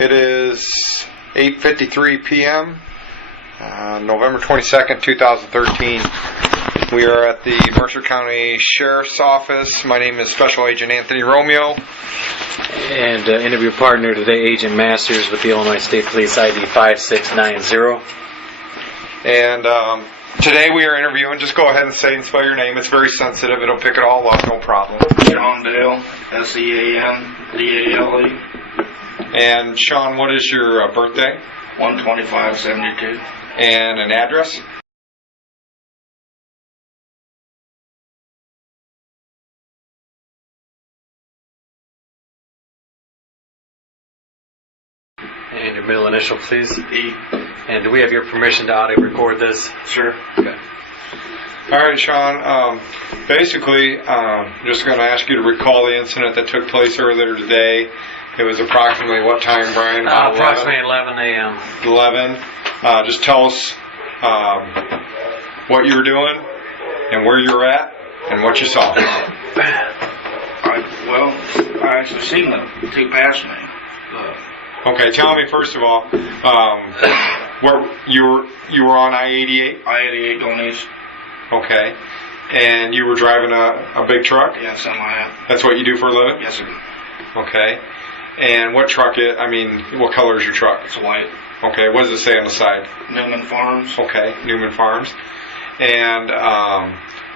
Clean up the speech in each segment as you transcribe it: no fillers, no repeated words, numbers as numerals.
It is 8:53 p.m. November 22nd, 2013. We are at the Mercer County Sheriff's Office. My name is Special Agent Anthony Romeo. And interview partner today, Agent Masters with the Illinois State Police ID 5690. And today we are interviewing, just go ahead and spell your name. It's very sensitive. It'll pick it all up, no problem. Shawn Dale, Seandale. And Shawn, what is your birthday? 12572. And an address? And your middle initial, please. E. And do we have your permission to audio record this? Sure. Okay. All right, Shawn. Basically, just going to ask you to recall the incident that took place earlier today. It was approximately what time, Brian? Approximately 11 a.m. 11. Just tell us what you were doing and where you were at and what you saw. I actually seen the two pass me. Okay, tell me first of all, where you were on I-88? I-88 going east. Okay, and you were driving a big truck? Yeah, semi. That's what you do for a living? Yes, sir. Okay, and what truck what color is your truck? It's white. Okay, what does it say on the side? Newman Farms. Okay, Newman Farms. And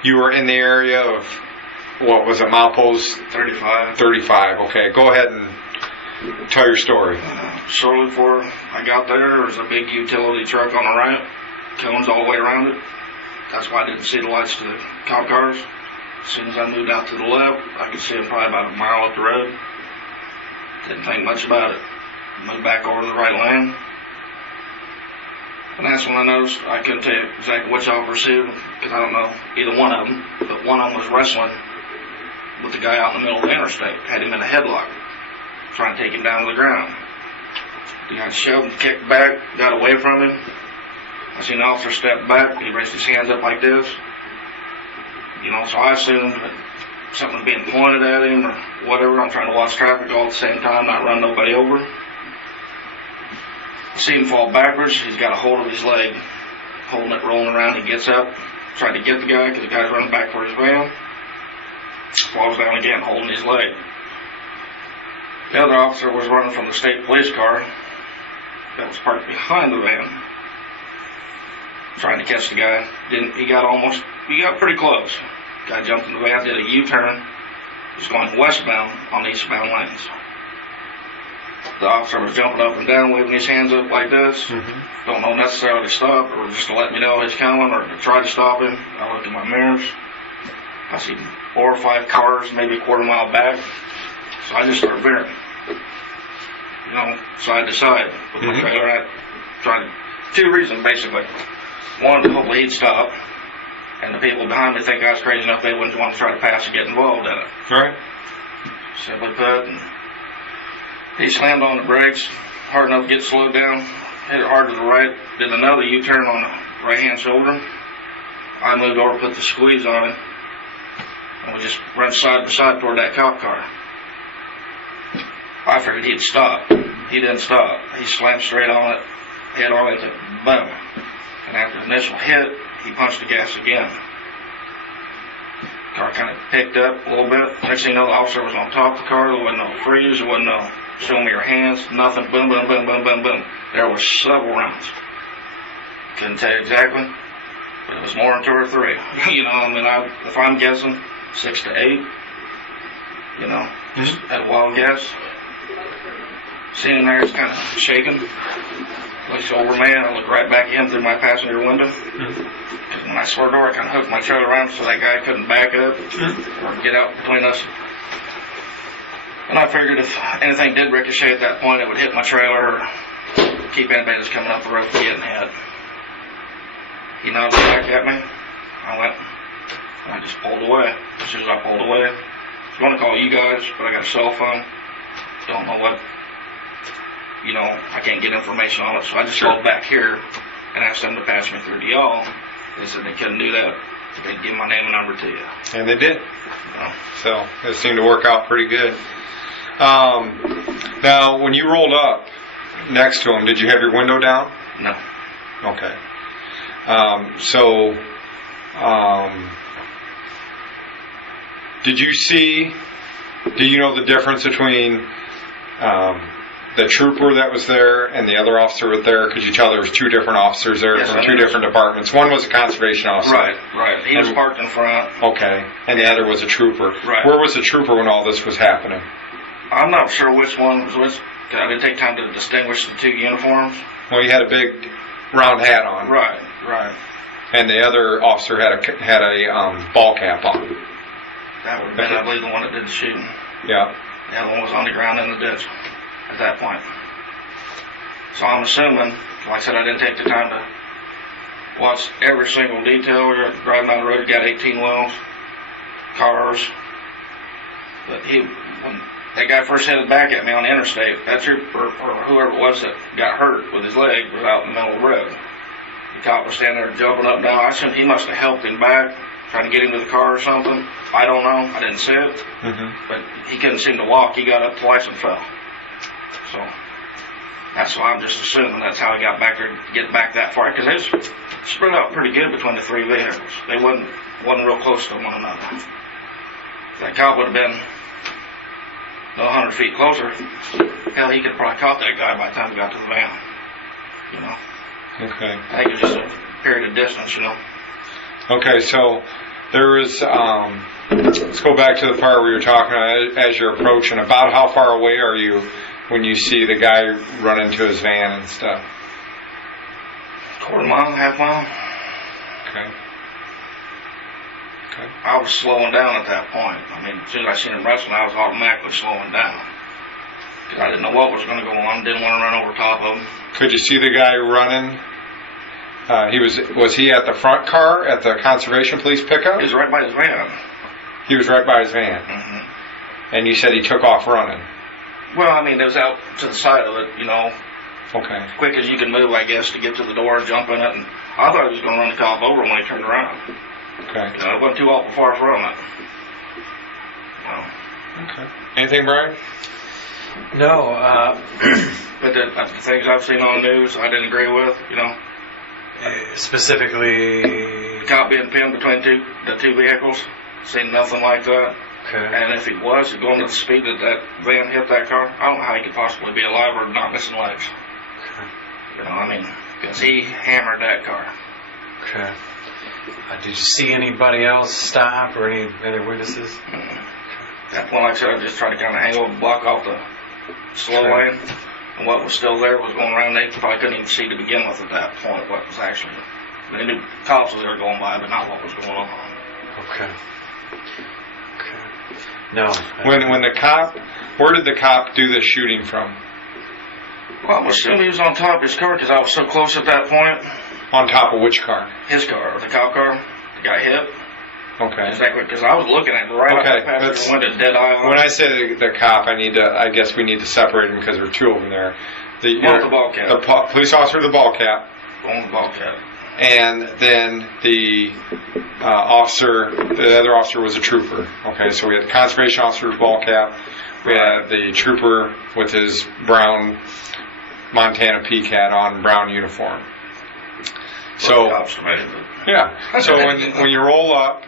you were in the area of, what was it, milepost? 35. 35, okay. Go ahead and tell your story. Shortly before I got there was a big utility truck on the right, cones all the way around it. That's why I didn't see the lights to the cop cars. As soon as I moved out to the left, I could see them probably about a mile up the road. Didn't think much about it. Moved back over to the right lane. And that's when I noticed I couldn't tell you exactly which officer who, because I don't know either one of them, but one of them was wrestling with the guy out in the middle of the interstate, had him in a headlock, trying to take him down to the ground. The guy shoved and kicked back, got away from him. I seen the officer step back, he raised his hands up like this. So I assumed that something was being pointed at him or whatever. I'm trying to watch traffic all at the same time, not run nobody over. I see him fall backwards. He's got a hold of his leg, holding it, rolling around. He gets up, trying to get the guy because the guy's running back for his van. Falls down again, holding his leg. The other officer was running from the state police car that was parked behind the van, trying to catch the guy. He got pretty close. Guy jumped in the van, did a U-turn. He was going westbound on eastbound lanes. The officer was jumping up and down, waving his hands up like this. Mm-hmm. Don't know necessarily to stop or just to let me know he's coming or to try to stop him. I looked in my mirrors. I see 4 or 5 cars, maybe a quarter mile back. So I just started veering. Side to side with my trailer at. Two reasons basically. One, hopefully he'd stop. And the people behind me think I was crazy enough they wouldn't want to try to pass and get involved in it. Right. Simply put, and he slammed on the brakes, hard enough to get slowed down, hit it hard to the right, did another U-turn on the right-hand shoulder. I moved over, put the squeeze on it, and we just run side to side toward that cop car. I figured he'd stop. He didn't stop. He slammed straight on it, hit all into it, boom. And after the initial hit, he punched the gas again. Car kind of picked up a little bit. Next thing you know, the officer was on top of the car. There wasn't no freeze. There wasn't no show me your hands. Nothing. Boom, boom, boom, boom, boom, boom. There were several rounds. Couldn't tell you exactly, but it was more than 2 or 3. If I'm guessing, 6 to 8. Just at a wild guess. Seeing him there, he's kind of shaking. Looks over me, and I look right back at him through my passenger window. Mm-hmm. When I swore door, I kind of hooked my trailer around so that guy couldn't back up or get out between us. And I figured if anything did ricochet at that point, it would hit my trailer or keep anybody that's coming up the road from getting hit. He nodded back at me. I went, and I just pulled away. As soon as I pulled away, I was going to call you guys, but I got a cell phone. Don't know what. I can't get information on it, so I just rolled back here and asked them to pass me through to y'all. They said they couldn't do that. They'd give my name and number to you. And they did. So it seemed to work out pretty good. Now, when you rolled up, next to him, did you have your window down? No. Okay. Did you see? Do you know the difference between the trooper that was there and the other officer was there? Could you tell there was two different officers there Yes, from I two did. different departments? One was a conservation officer. Right. He was parked in front. Okay. And the other was a trooper. Right. Where was the trooper when all this was happening? I'm not sure which one was which. 'Cause I didn't take time to distinguish the two uniforms. Well, he had a big round hat on. Right. And the other officer had a ball cap on. That would have been, I believe, the one that did the shooting. Yeah. The other one was on the ground in the ditch at that point. So I'm assuming, like I said, I didn't take the time to watch every single detail. We were driving down the road, got 18 wheels, cars. But when that guy first headed back at me on the interstate, that trooper, or whoever it was that got hurt with his leg, was out in the middle of the road. The cop was standing there jumping up and down. I assumed he must have helped him back, trying to get him to the car or something. I don't know. I didn't see it. But he couldn't seem to walk. He got up twice and fell. So that's why I'm just assuming that's how he got back there, get back that far. Because they spread out pretty good between the three vehicles. They wasn't real close to one another. If that cop would have been 100 feet closer, hell, he could have probably caught that guy by the time he got to the van. You know. Okay. I think it was just a period of distance, you know. Okay, so there was, let's go back to the part we were talking about as you're approaching. About how far away are you when you see the guy run into his van and stuff? Quarter mile, half mile. Okay. I was slowing down at that point. I mean, as soon as I seen him wrestling, I was automatically slowing down. Because I didn't know what was going to go on. Didn't want to run over top of him. Could you see the guy running? Was he at the front car at the conservation police pickup? He was right by his van. He was right by his van. And you said he took off running. Well, I mean, it was out to the side of it, you know. Okay. Quick as you can move, I guess, to get to the door and jump in it. And I thought he was going to run the cop over when he turned around. Okay. You know, it wasn't too awful far from it. No. Okay. Anything, Brian? No. But the things I've seen on the news, I didn't agree with, you know. Specifically. The cop being pinned between the two vehicles. Seen nothing like that. Okay. And if he was going at the speed that van hit that car, I don't know how he could possibly be alive or not missing legs. Okay. You know, I mean, because he hammered that car. Okay. Did you see anybody else stop or any other witnesses? At that point, like I said, I just tried to kind of hang over and block off the slow lane. And what was still there was going around. They probably couldn't even see to begin with at that point what was actually. They knew cops was there going by, but not what was going on. Okay. No. When the cop, where did the cop do the shooting from? Well, I'm assuming he was on top of his car because I was so close at that point. On top of which car? His car, the cop car, the guy hit. Okay. Exactly, because I was looking at it right off the passenger window, dead eye on. When I say the cop, I guess we need to separate them because there are two of them there. The ball cap. The police officer, the ball cap. On the ball cap. And then the other officer was a trooper. Okay, so we had the conservation officer's ball cap. We had the trooper with his brown Montana P-Cat on, brown uniform. So yeah. So when you roll up,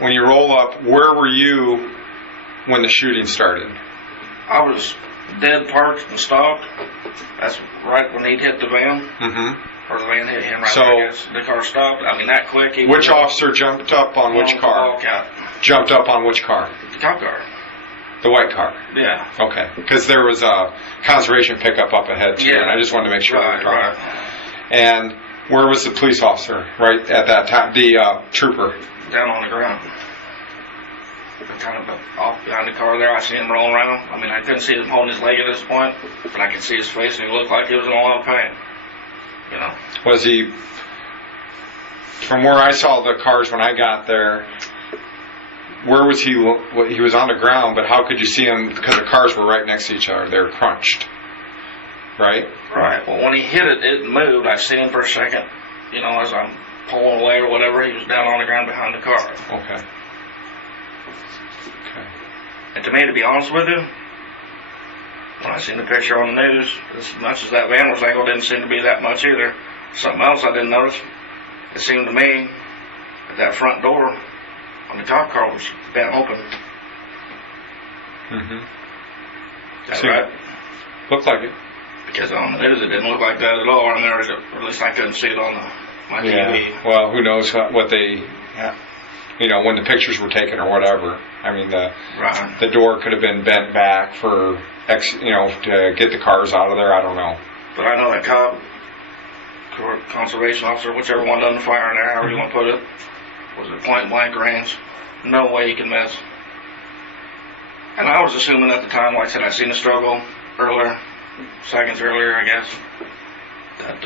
where were you when the shooting started? I was dead parked and stopped. That's right when he hit the van. Mm-hmm. Or the van hit him right there, I guess. The car stopped. I mean, that quick. Which officer jumped up on which car? Ball cap. Jumped up on which car? The cop car. The white car? Yeah. Okay. Because there was a conservation pickup up ahead too, and I just wanted to make sure we were talking. Right. And where was the police officer right at that time? The trooper? Down on the ground. Kind of off behind the car there. I see him rolling around. I mean, I couldn't see him holding his leg at this point, but I could see his face, and he looked like he was in a lot of pain. You know. Was he? From where I saw the cars when I got there, where was he? He was on the ground, but how could you see him? Because the cars were right next to each other. They were crunched. Right? Right. Well, when he hit it, it moved. I seen him for a second. You know, as I'm pulling away or whatever, he was down on the ground behind the car. Okay. Okay. And to me, to be honest with you, when I seen the picture on the news, as much as that van was angled, didn't seem to be that much either. Something else I didn't notice, it seemed to me that front door on the cop car was bent open. Mm-hmm. Is that See, right? Looked like it. Because on the news it didn't look like that at all. I mean, or at least I couldn't see it on my TV. Well, who knows what they, when the pictures were taken or whatever. I mean, Right. the door could have been bent back for to get the cars out of there. I don't know. But I know that cop, or conservation officer, whichever one done the fire in there, however you want to put it, was at point blank range. No way he can miss. And I was assuming at the time, like I said, I seen the struggle earlier, seconds earlier, I guess, that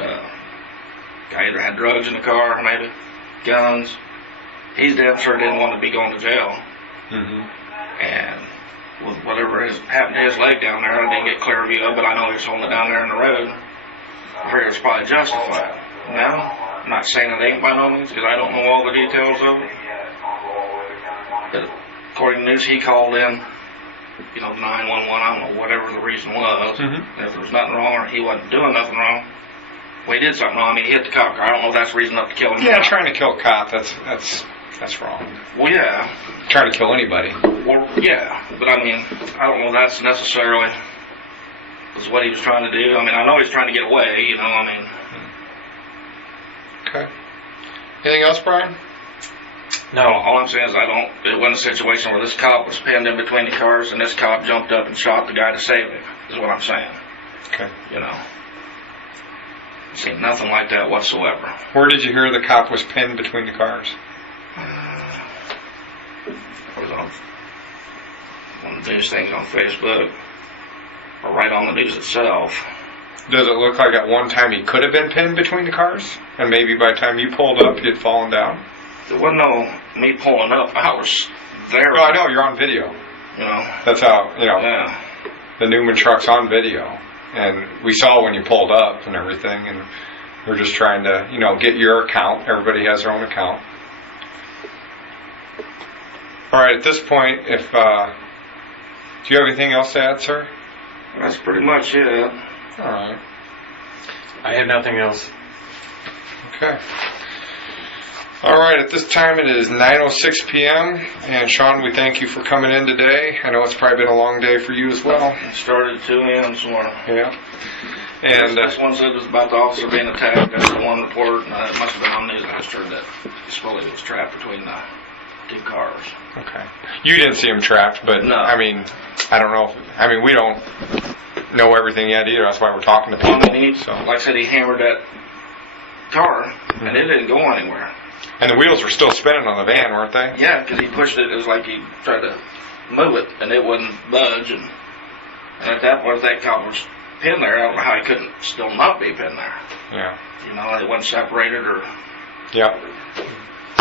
guy either had drugs in the car, maybe guns. He's damn sure didn't want to be going to jail. Mm-hmm. And with whatever happened to his leg down there, I didn't get clear view of, but I know he was holding it down there in the road. I figured it's probably justified. Now, I'm not saying it ain't by no means, because I don't know all the details of it. But according to news, he called in, 911, I don't know, whatever the reason was. Mm-hmm. If there was nothing wrong or he wasn't doing nothing wrong, well, he did something wrong. He hit the cop car. I don't know if that's reason enough to kill him. Yeah, trying to kill a cop, that's wrong. Well, yeah. Trying to kill anybody. Well, yeah, but I mean, I don't know if that's necessarily was what he was trying to do. I mean, I know he's trying to get away, Okay. Anything else, Brian? No. All I'm saying is it wasn't a situation where this cop was pinned in between the cars and this cop jumped up and shot the guy to save him, is what I'm saying. Okay. Seen nothing like that whatsoever. Where did you hear the cop was pinned between the cars? It was on one of the news things on Facebook, or right on the news itself. Does it look like at one time he could have been pinned between the cars? And maybe by the time you pulled up, he had fallen down? There wasn't no me pulling up. I was there. Well, I know, you're on video. That's how, Yeah. the Newman truck's on video. And we saw when you pulled up and everything, and we're just trying to, get your account. Everybody has their own account. All right, at this point, do you have anything else to add, sir? That's pretty much it. All right. I have nothing else. Okay. All right, at this time it is 9:06 p.m. And Shawn, we thank you for coming in today. I know it's probably been a long day for you as well. It started at 2 a.m. this morning. Yeah. And this one said it was about the officer being attacked. That's the one report. And it must have been on news. I just heard that supposedly was trapped between the two cars. okay. You didn't see him trapped, but No. I mean, I don't know. We don't know everything yet either. That's why we're talking to people. Like I said, he hammered that car, and it didn't go anywhere. And the wheels were still spinning on the van, weren't they? Yeah, because he pushed it. It was like he tried to move it, and it wouldn't budge. And at that point, if that cop was pinned there, I don't know how he couldn't still not be pinned there. Yeah. It wasn't separated or... Yep.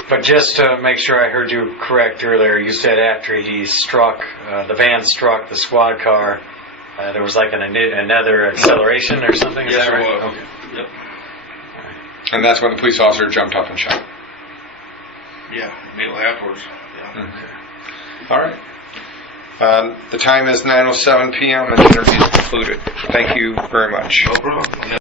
But just to make sure I heard you correct earlier, you said after he struck, the van struck the squad car, there was like another acceleration or something? Is Yes, that right? there was. Okay. Yep. And that's when the police officer jumped up and shot. Yeah, immediately afterwards. Yeah. Okay. All right. The time is 9:07 p.m. and the interview is concluded. Thank you very much. No problem.